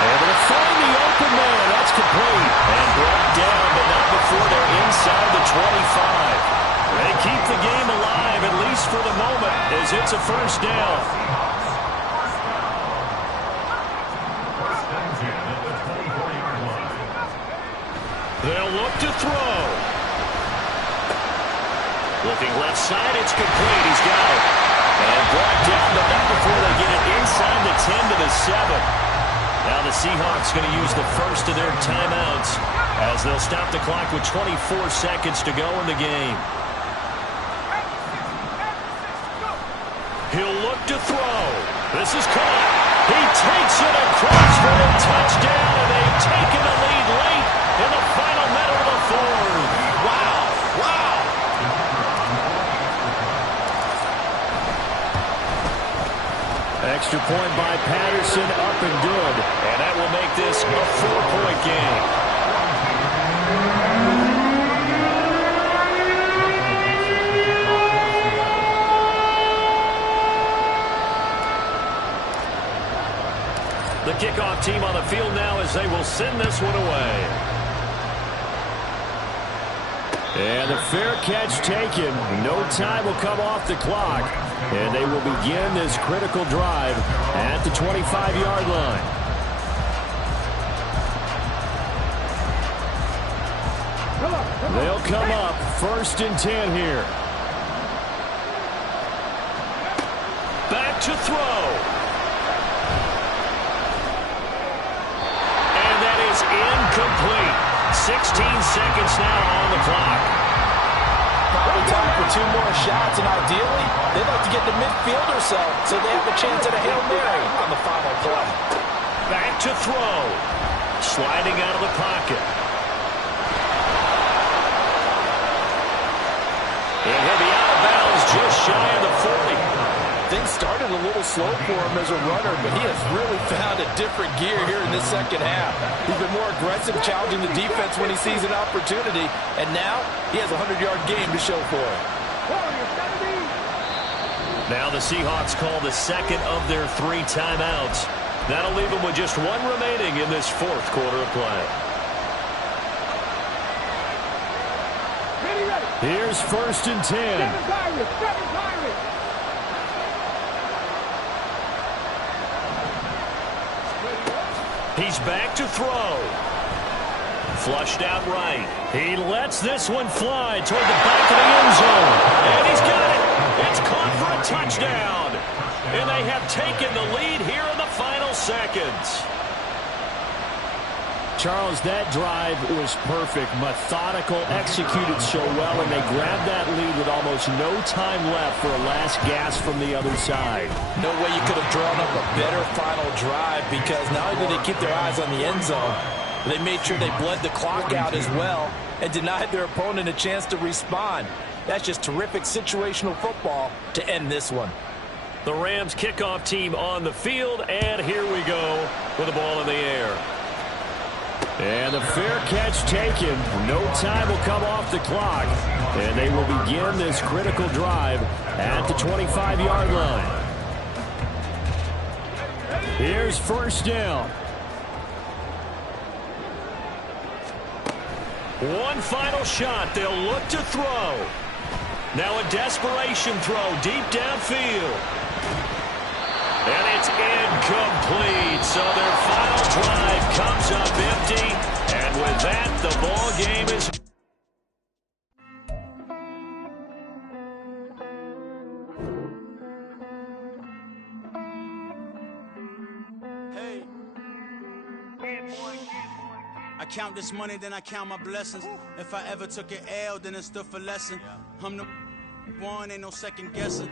Able to find the open man. That's complete. And brought down, but not before they're inside the 25. They keep the game alive, at least for the moment, as it's a 1st down. They'll look to throw. Looking left side, it's complete. He's got it. And brought down, but not before they get it inside the 10 to the 7. Now the Seahawks going to use the 1st of their timeouts as they'll stop the clock with 24 seconds to go in the game. He'll look to throw. This is caught. He takes it across for a touchdown, and they've taken the lead late in the final minute of the 4th. Wow. Wow. Extra point by Patterson, up and good. And that will make this a 4-point game. The kickoff team on the field now as they will send this one away. And a fair catch taken. No time will come off the clock. And they will begin this critical drive at the 25-yard line. They'll come up 1st and 10 here. Back to throw. Incomplete. 16 seconds now on the clock. Probably time for 2 more shots, and ideally, they'd like to get to midfield or so they have a chance at a Hail Mary on the final play. Back to throw. Sliding out of the pocket. And he'll be out of bounds just shy of the 40. Things started a little slow for him as a runner, but he has really found a different gear here in this second half. He's been more aggressive, challenging the defense when he sees an opportunity, and now he has a 100-yard game to show for it. Now the Seahawks call the second of their 3 timeouts. That'll leave them with just 1 remaining in this 4th quarter of play. Here's 1st and 10. He's back to throw. Flushed out right. He lets this one fly toward the back of the end zone. And he's got it. It's caught for a touchdown. And they have taken the lead here in the final seconds. Charles, that drive was perfect, methodical, executed so well, and they grabbed that lead with almost no time left for a last gasp from the other side. No way you could have drawn up a better final drive, because not only did they keep their eyes on the end zone, they made sure they bled the clock out as well and denied their opponent a chance to respond. That's just terrific situational football to end this one. The Rams kickoff team on the field, and here we go with the ball in the air. And the fair catch taken. No time will come off the clock. And they will begin this critical drive at the 25-yard line. Here's 1st down. One final shot. They'll look to throw. Now a desperation throw deep downfield. And it's incomplete. So their final drive comes up empty. And with that, the ball game is... Hey. I count this money, then I count my blessings. If I ever took an L, then it stood for lesson. I'm the one, ain't no second guessing.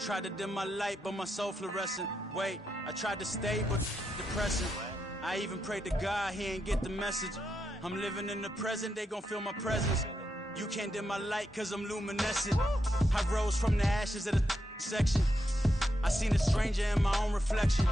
Tried to dim my light, but my soul fluorescent. Wait, I tried to stay, but depressing. I even prayed to God, he ain't get the message. I'm living in the present, they gon' feel my presence. You can't dim my light, cause I'm luminescent. I rose from the ashes of the section. I seen a stranger in my own reflection.